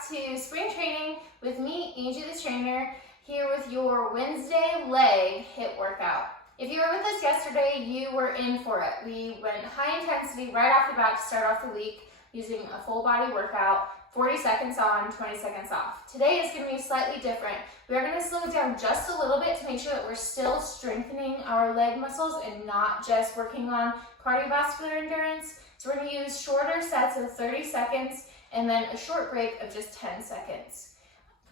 back to spring training with me, Angie the trainer, here with your Wednesday leg HIIT workout. If you were with us yesterday, you were in for it. We went high intensity right off the bat to start off the week using a full body workout, 40 seconds on, 20 seconds off. Today is going to be slightly different. We are going to slow it down just a little bit to make sure that we're still strengthening our leg muscles and not just working on cardiovascular endurance. So we're going to use shorter sets of 30 seconds and then a short break of just 10 seconds.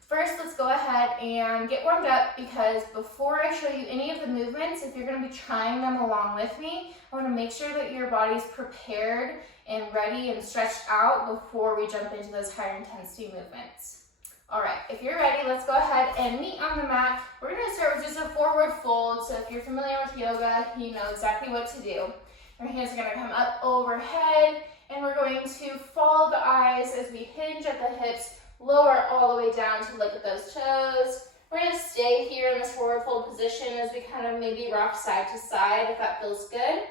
First, let's go ahead and get warmed up, because before I show you any of the movements, if you're going to be trying them along with me, I want to make sure that your body's prepared and ready and stretched out before we jump into those higher intensity movements. All right, if you're ready, let's go ahead and meet on the mat. We're going to start with just a forward fold. So if you're familiar with yoga, you know exactly what to do. Our hands are going to come up overhead, and we're going to follow the eyes as we hinge at the hips, lower all the way down to look at those toes. We're going to stay here in this forward fold position as we kind of maybe rock side to side if that feels good.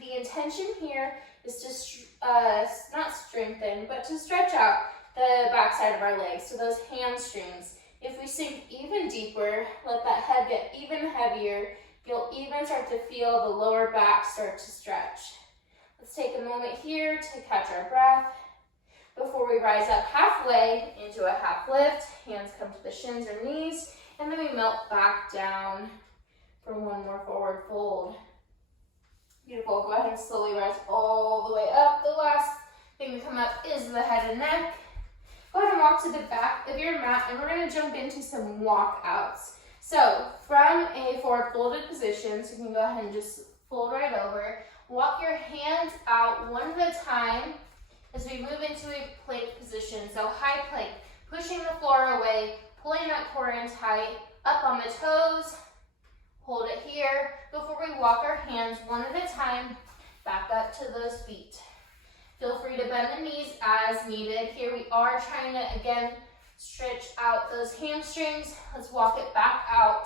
The intention here is to not strengthen, but to stretch out the back side of our legs, so those hamstrings. If we sink even deeper, let that head get even heavier, you'll even start to feel the lower back start to stretch. Let's take a moment here to catch our breath before we rise up halfway into a half lift. Hands come to the shins or knees, and then we melt back down for one more forward fold. Beautiful. Go ahead and slowly rise all the way up. The last thing to come up is the head and neck. Go ahead and walk to the back of your mat, and we're going to jump into some walkouts. So from a forward folded position, so you can go ahead and just fold right over. Walk your hands out one at a time as we move into a plank position. So high plank, pushing the floor away, pulling that core in tight, up on the toes. Hold it here before we walk our hands one at a time back up to those feet. Feel free to bend the knees as needed. Here we are trying to, again, stretch out those hamstrings. Let's walk it back out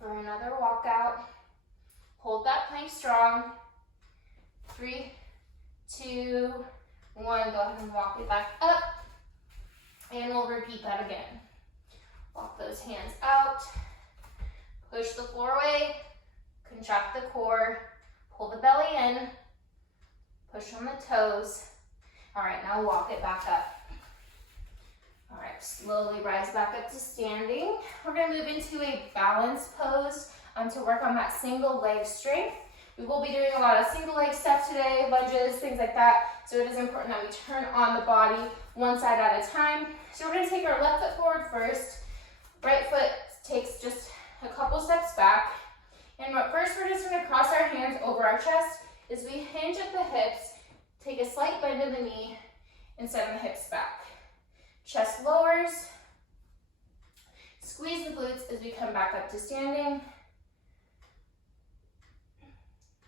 for another walkout. Hold that plank strong. 3, 2, 1. Go ahead and walk it back up. And we'll repeat that again. Walk those hands out. Push the floor away. Contract the core. Pull the belly in. Push on the toes. All right, now walk it back up. All right, slowly rise back up to standing. We're going to move into a balance pose to work on that single leg strength. We will be doing a lot of single leg stuff today, lunges, things like that. So it is important that we turn on the body one side at a time. So we're going to take our left foot forward first. Right foot takes just a couple steps back. And first we're just going to cross our hands over our chest as we hinge at the hips, take a slight bend in the knee, and send the hips back. Chest lowers. Squeeze the glutes as we come back up to standing.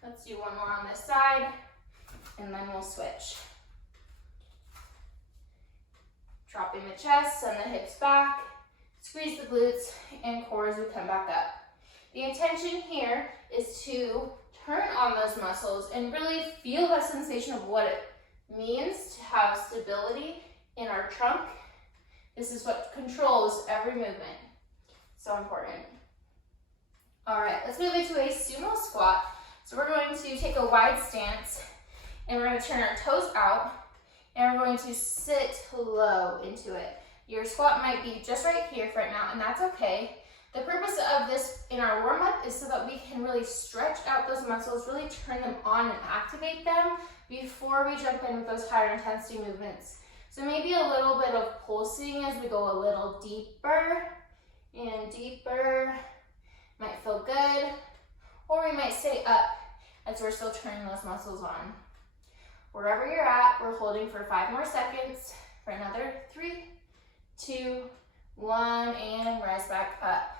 Let's do one more on this side, and then we'll switch. Dropping the chest, send the hips back, squeeze the glutes and core as we come back up. The intention here is to turn on those muscles and really feel the sensation of what it means to have stability in our trunk. This is what controls every movement. So important. All right, let's move into a sumo squat. So we're going to take a wide stance, and we're going to turn our toes out, and we're going to sit low into it. Your squat might be just right here for right now, and that's okay. The purpose of this in our warm-up is so that we can really stretch out those muscles, really turn them on and activate them before we jump in with those higher intensity movements. So maybe a little bit of pulsing as we go a little deeper and deeper. Might feel good. Or we might stay up as we're still turning those muscles on. Wherever you're at, we're holding for 5 more seconds for another 3, 2, 1, and rise back up.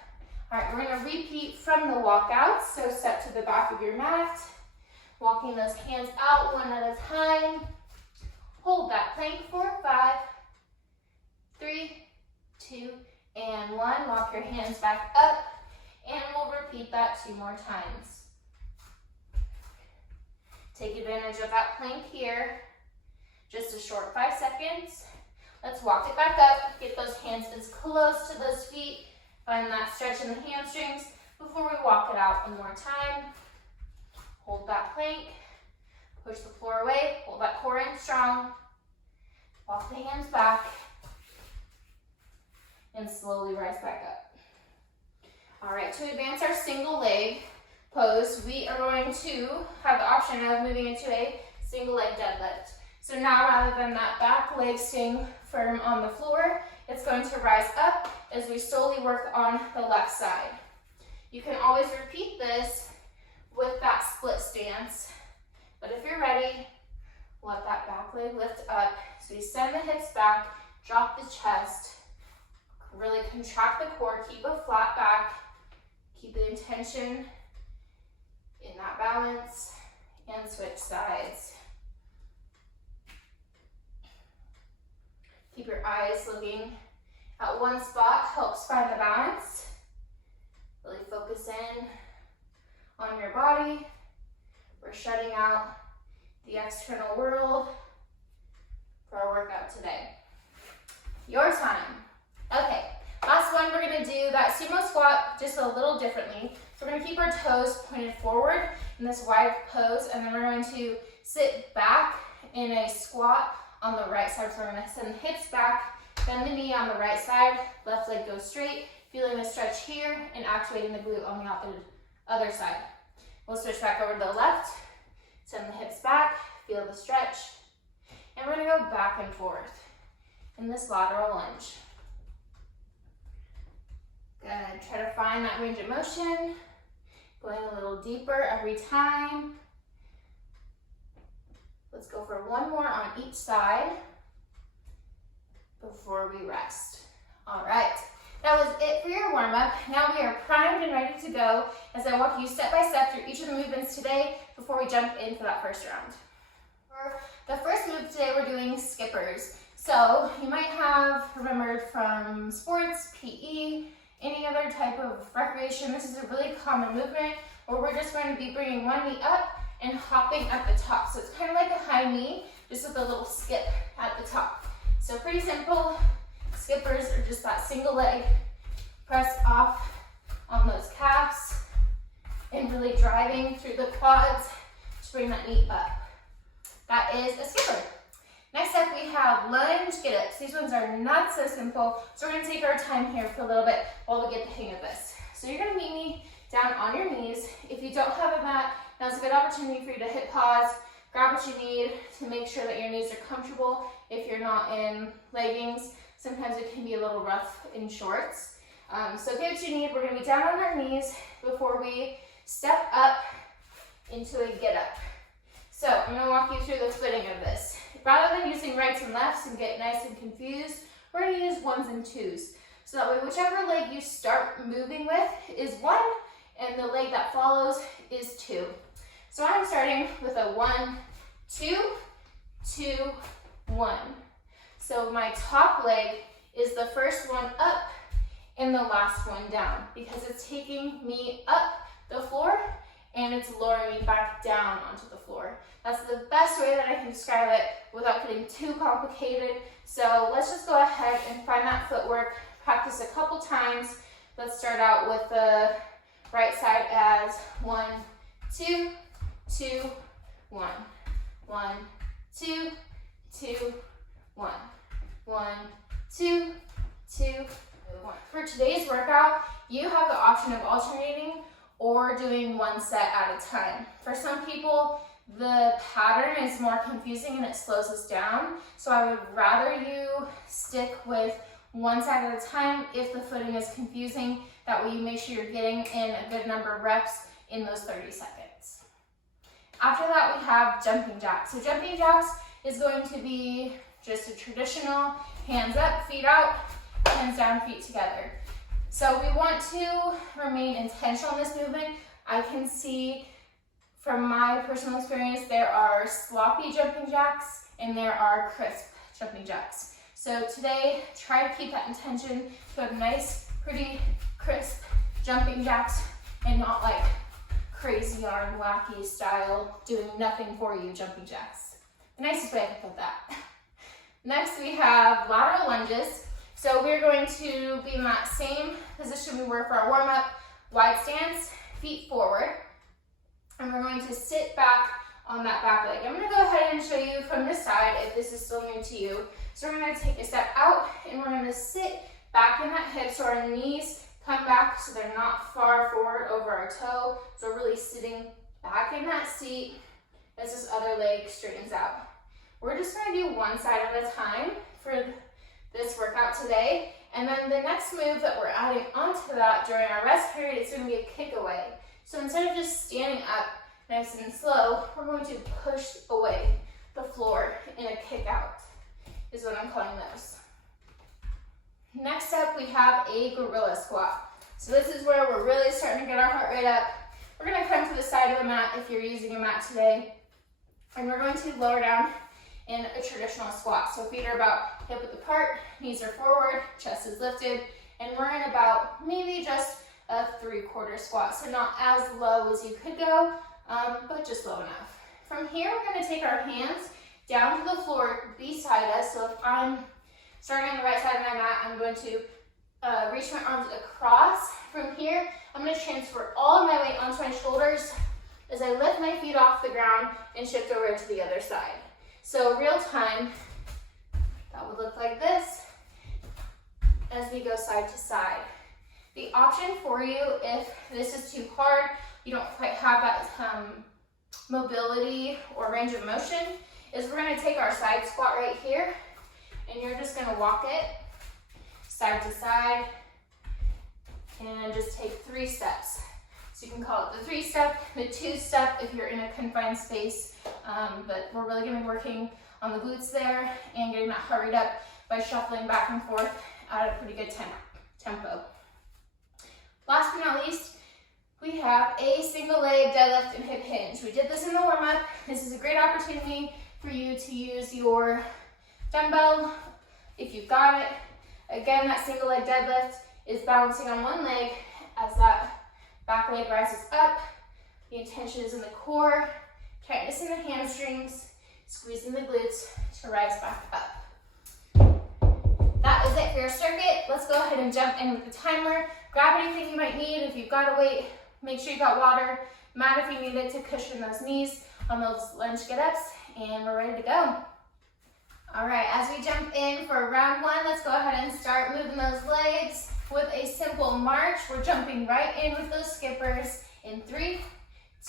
All right, we're going to repeat from the walkout. So step to the back of your mat, walking those hands out one at a time. Hold that plank for 5, 3, 2, and 1. Walk your hands back up, and we'll repeat that 2 more times. Take advantage of that plank here. Just a short 5 seconds. Let's walk it back up. Get those hands as close to those feet. Find that stretch in the hamstrings before we walk it out one more time. Hold that plank. Push the floor away. Hold that core in strong. Walk the hands back. And slowly rise back up. All right, to advance our single leg pose, we are going to have the option of moving into a single leg deadlift. So now rather than that back leg staying firm on the floor, it's going to rise up as we slowly work on the left side. You can always repeat this with that split stance, but if you're ready, let that back leg lift up. So we send the hips back, drop the chest, really contract the core, keep a flat back, keep the intention in that balance, and switch sides. Keep your eyes looking at one spot, helps find the balance. Really focus in on your body. We're shutting out the external world for our workout today. Your time. Okay, last one, we're gonna do that sumo squat just a little differently. So we're gonna keep our toes pointed forward in this wide pose, and then we're going to sit back in a squat on the right side. So we're gonna send the hips back, bend the knee on the right side, left leg goes straight, feeling the stretch here and activating the glute on the other side. We'll switch back over to the left, send the hips back, feel the stretch, and we're gonna go back and forth in this lateral lunge. Good, try to find that range of motion, going a little deeper every time. Let's go for one more on each side before we rest. All right, that was it for your warm-up. Now we are primed and ready to go as I walk you step by step through each of the movements today before we jump in for that first round. For the first move today, we're doing skippers. So you might have remembered from sports, PE, any other type of recreation, this is a really common movement where we're just going to be bringing one knee up and hopping at the top. So it's kind of like a high knee, just with a little skip at the top. So pretty simple. Skippers are just that single leg press off on those calves and really driving through the quads to bring that knee up. That is a skipper. Next up, we have lunge get ups. These ones are not so simple, so we're gonna take our time here for a little bit while we get the hang of this. So you're gonna meet me down on your knees. If you don't have a mat, now's a good opportunity for you to hit pause, grab what you need to make sure that your knees are comfortable. If you're not in leggings, sometimes it can be a little rough in shorts. So get what you need. We're gonna be down on our knees before we step up into a get up. So I'm gonna walk you through the footing of this. Rather than using rights and lefts and get nice and confused, we're gonna use ones and twos. So that way, whichever leg you start moving with is 1, and the leg that follows is 2. So I'm starting with a 1, 2, 2, 1. So my top leg is the first one up and the last one down because it's taking me up the floor and it's lowering me back down onto the floor. That's the best way that I can describe it without getting too complicated. So let's just go ahead and find that footwork, practice a couple times. Let's start out with the right side as 1, 2, 2, 1, 1, 2, 2, 1, 1, 2, 2, 1. For today's workout, you have the option of alternating or doing one set at a time. For some people, the pattern is more confusing and it slows us down. So I would rather you stick with one set at a time if the footing is confusing. That way you make sure you're getting in a good number of reps in those 30 seconds. After that, we have jumping jacks. So jumping jacks is going to be just a traditional hands up, feet out, hands down, feet together. So we want to remain intentional in this movement. I can see from my personal experience, there are sloppy jumping jacks and there are crisp jumping jacks. So today, try to keep that intention to have nice, pretty, crisp jumping jacks and not like crazy arm, wacky style, doing nothing for you jumping jacks. The nicest way I can put that. Next we have lateral lunges. So we're going to be in that same position we were for our warm-up, wide stance, feet forward. And we're going to sit back on that back leg. I'm going to go ahead and show you from this side if this is still new to you. So we're going to take a step out and we're going to sit back in that hip so our knees come back so they're not far forward over our toe. So we're really sitting back in that seat as this other leg straightens out. We're just going to do one side at a time for this workout today. And then the next move that we're adding onto that during our rest period is going to be a kick away. So instead of just standing up nice and slow, we're going to push away the floor in a kick out, is what I'm calling those. Next up, we have a gorilla squat. So this is where we're really starting to get our heart rate up. We're going to come to the side of the mat if you're using a mat today. And we're going to lower down in a traditional squat. So feet are about hip width apart, knees are forward, chest is lifted, and we're in about maybe just a 3/4 squat. So not as low as you could go, but just low enough. From here, we're going to take our hands down to the floor beside us. So if I'm starting on the right side of my mat, I'm going to reach my arms across. From here, I'm going to transfer all of my weight onto my shoulders as I lift my feet off the ground and shift over to the other side. So real time, that would look like this as we go side to side. The option for you, if this is too hard, you don't quite have that mobility or range of motion, is we're going to take our side squat right here, and you're just going to walk it side to side and just take 3 steps. So you can call it the 3-step, the 2-step if you're in a confined space, but we're really going to be working on the glutes there and getting that heart rate up by shuffling back and forth at a pretty good tempo. Last but not least, we have a single leg deadlift and hip hinge. We did this in the warm-up. This is a great opportunity for you to use your dumbbell if you've got it. Again, that single leg deadlift is balancing on one leg as that back leg rises up. The intention is in the core, tightness in the hamstrings, squeezing the glutes to rise back up. That is it for your circuit. Let's go ahead and jump in with the timer. Grab anything you might need. If you've got a weight, make sure you got water, mat if you need it to cushion those knees on those lunge get ups, and we're ready to go. All right, as we jump in for round 1, let's go ahead and start moving those legs with a simple march. We're jumping right in with those skippers in 3,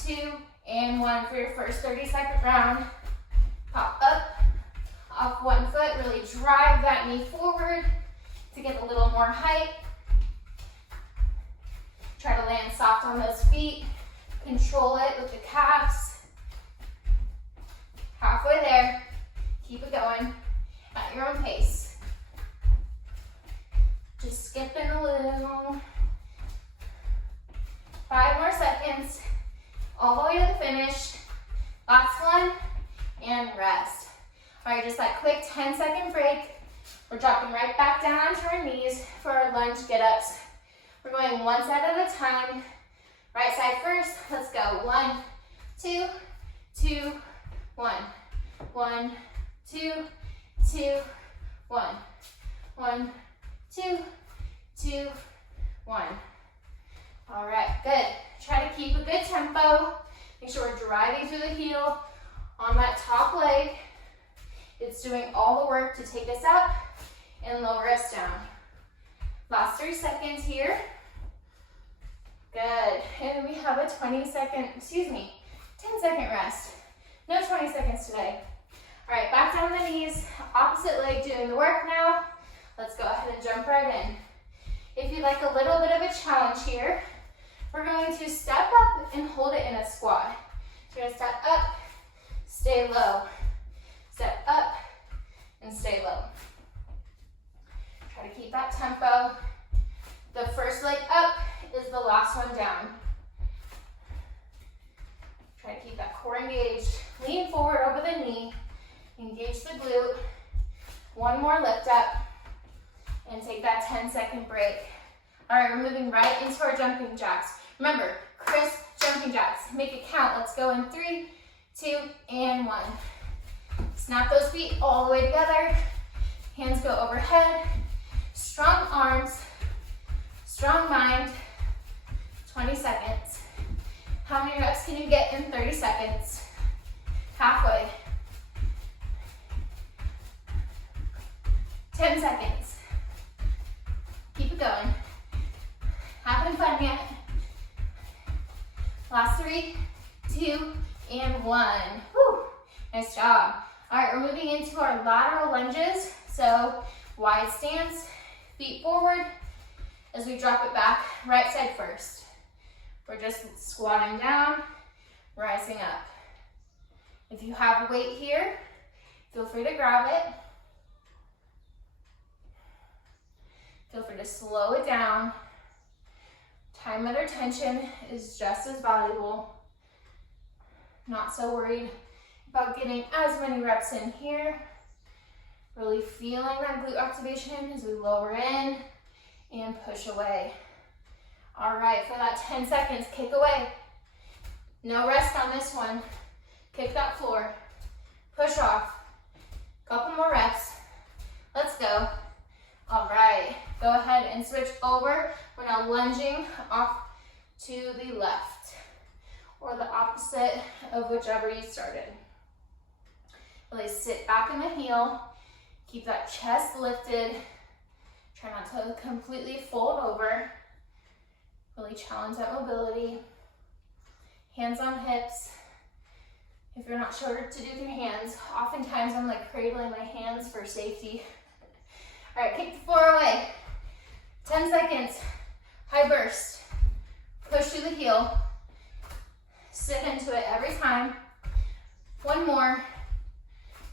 2, and 1 for your first 30-second round. Pop up, off one foot, really drive that knee forward to get a little more height. Try to land soft on those feet. Control it with the calves. Halfway there. Keep it going at your own pace. Just skipping a little. 5 more seconds. All the way to the finish. Last one. And rest. All right, just that quick 10-second break. We're dropping right back down onto our knees for our lunge get-ups. We're going one side at a time. Right side first. Let's go. 1, 2, 2, 1. 1, 2, 2, 1. 1, 2, 2, 1. All right, good. Try to keep a good tempo. Make sure we're driving through the heel on that top leg. It's doing all the work to take us up and lower us down. Last 3 seconds here. Good. And we have a 10-second rest. No 20 seconds today. All right, back down on the knees. Opposite leg doing the work now. Let's go ahead and jump right in. If you'd like a little bit of a challenge here, we're going to step up and hold it in a squat. So you're going to step up, stay low. Step up and stay low. Try to keep that tempo. The first leg up is the last one down. Try to keep that core engaged. Lean forward over the knee. Engage the glute. One more lift up. And take that 10-second break. All right, we're moving right into our jumping jacks. Remember, crisp jumping jacks. Make it count. Let's go in 3, 2, and 1. Snap those feet all the way together. Hands go overhead. Strong arms, strong mind. 20 seconds. How many reps can you get in 30 seconds? Halfway. 10 seconds. Keep it going. Having fun yet? Last 3, 2, and 1. Whew. Nice job. All right, we're moving into our lateral lunges. So wide stance, feet forward as we drop it back, right side first. We're just squatting down, rising up. If you have weight here, feel free to grab it. Feel free to slow it down. Time under tension is just as valuable. Not so worried about getting as many reps in here. Really feeling that glute activation as we lower in and push away. All right, for that 10 seconds, kick away. No rest on this one. Kick that floor. Push off. Couple more reps. Let's go. All right, go ahead and switch over. We're now lunging off to the left, or the opposite of whichever you started. Really sit back in the heel. Keep that chest lifted. Try not to completely fold over. Really challenge that mobility. Hands on hips. If you're not sure what to do with your hands, oftentimes I'm like cradling my hands for safety. All right, kick the floor away. 10 seconds. High burst. Push through the heel. Sit into it every time. One more.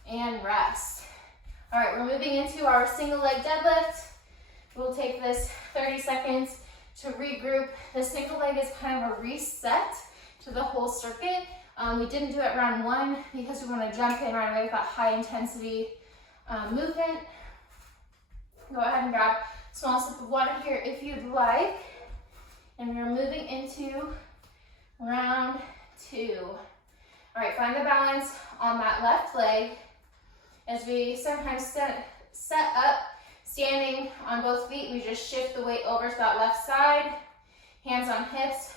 And rest. All right, we're moving into our single leg deadlift. We'll take this 30 seconds to regroup. The single leg is kind of a reset to the whole circuit. We didn't do it round 1 because we want to jump in right away with that high intensity movement. Go ahead and grab a small sip of water here if you'd like. And we're moving into round 2. All right, find the balance on that left leg. As we sometimes set up, standing on both feet, we just shift the weight over to that left side. Hands on hips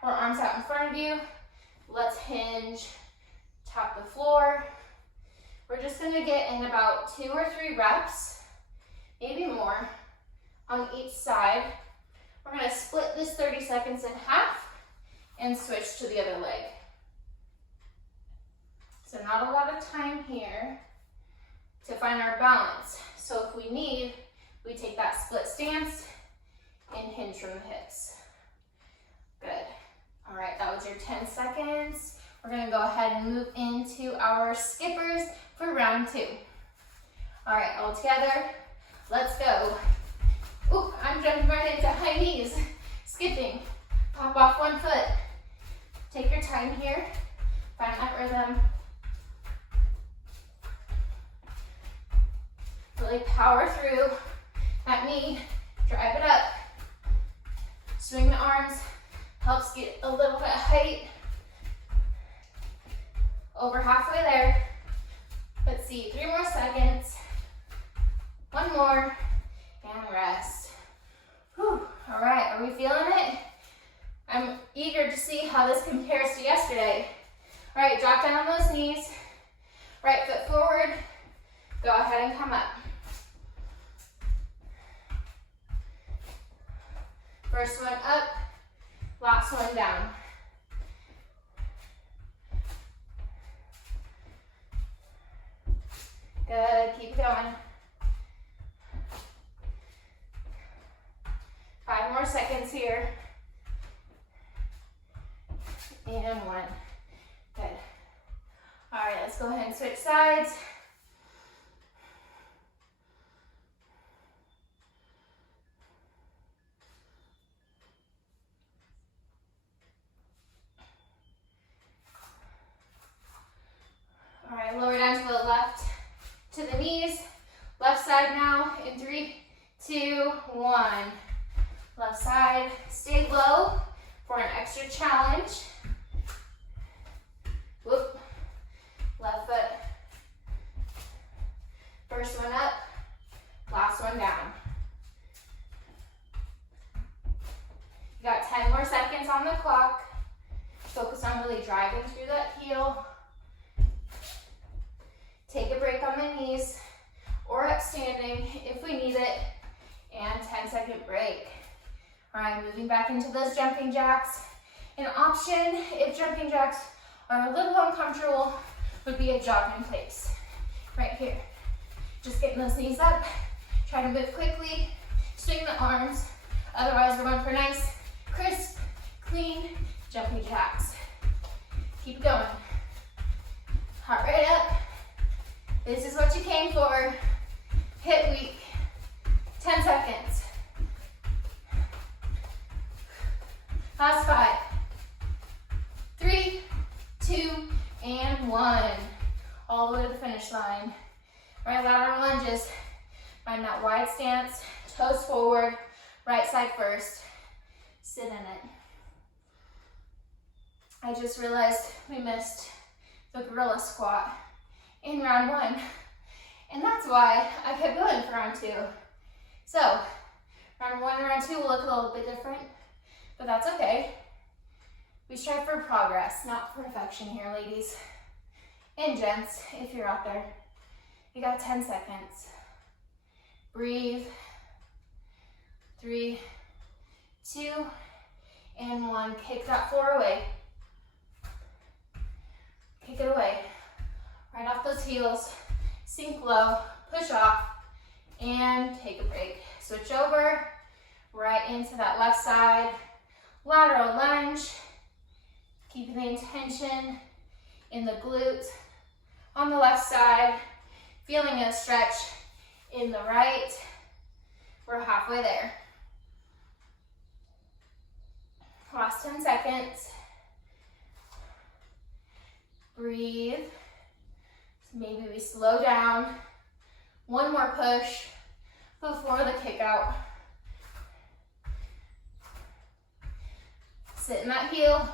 or arms out in front of you. Let's hinge, tap the floor. We're just gonna get in about 2 or 3 reps, maybe more, on each side. We're gonna split this 30 seconds in half and switch to the other leg. So not a lot of time here to find our balance. So if we need, we take that split stance and hinge from the hips. Good. All right, that was your 10 seconds. We're gonna go ahead and move into our skippers for round 2. All right, all together, let's go. Ooh, I'm jumping right into high knees. Skipping, pop off one foot. Take your time here, find that rhythm. Really power through that knee, drive it up. Swing the arms, helps get a little bit of height. Over halfway there. Let's see, 3 more seconds. 1 more, and rest. Whew. All right, are we feeling it? I'm eager to see how this compares to yesterday. All right, drop down on those knees. Right foot forward. Go ahead and come up. First one up, last one down. Good, keep going. 5 more seconds here. And 1. Good. All right, let's go ahead and switch sides. All right, lower down to the left, to the knees. Left side now in 3, 2, 1. Left side, stay low for an extra challenge. Whoop. Left foot. First one up, seconds on the clock. Focus on really driving through that heel. Take a break on the knees or upstanding if we need it, and 10-second break. All right, moving back into those jumping jacks. An option, if jumping jacks are a little uncomfortable, would be a jog in place. Right here. Just getting those knees up, try to move quickly, swing the arms. Otherwise, we're going for nice, crisp, clean jumping jacks. Keep going. Heart rate up. This is what you came for. HIIT week. 10 seconds. Last 5. 3, 2, and 1. All the way to the finish line. Right, lateral lunges. Find that wide stance, toes forward, right side first. Sit in it. I just realized we missed the gorilla squat in round 1. And that's why I kept going for round 2. So, round 1 and round 2 will look a little bit different, but that's okay. We strive for progress, not perfection here, ladies. And gents, if you're out there. You got 10 seconds. Breathe. 3, 2, and 1. Kick that floor away. Kick it away. Right off those heels. Sink low. Push off. And take a break. Switch over. Right into that left side. Lateral lunge. Keeping the intention in the glute on the left side. Feeling a stretch in the right. We're halfway there. Last 10 seconds. Breathe. Maybe we slow down. One more push before the kick out. Sit in that heel.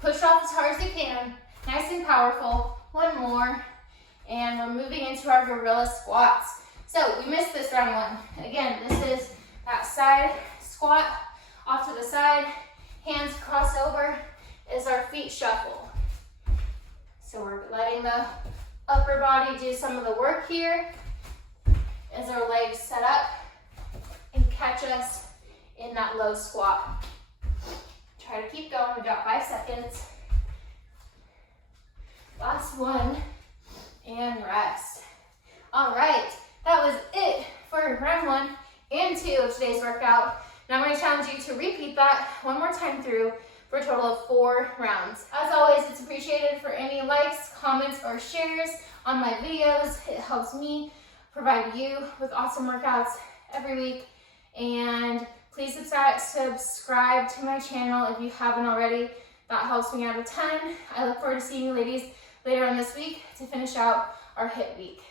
Push off as hard as you can. Nice and powerful. One more. And we're moving into our gorilla squats. So we missed this round 1. Again, this is that side squat off to the side. Hands cross over as our feet shuffle. So we're letting the upper body do some of the work here as our legs set up and catch us in that low squat. Try to keep going. We got 5 seconds. Last 1. And rest. All right, that was it for round 1 and 2 of today's workout. Now I'm going to challenge you to repeat that one more time through for a total of 4 rounds. As always, it's appreciated for any likes, comments, or shares on my videos. It helps me provide you with awesome workouts every week. And please subscribe to my channel if you haven't already. That helps me out a ton. I look forward to seeing you ladies later on this week to finish out our HIIT week.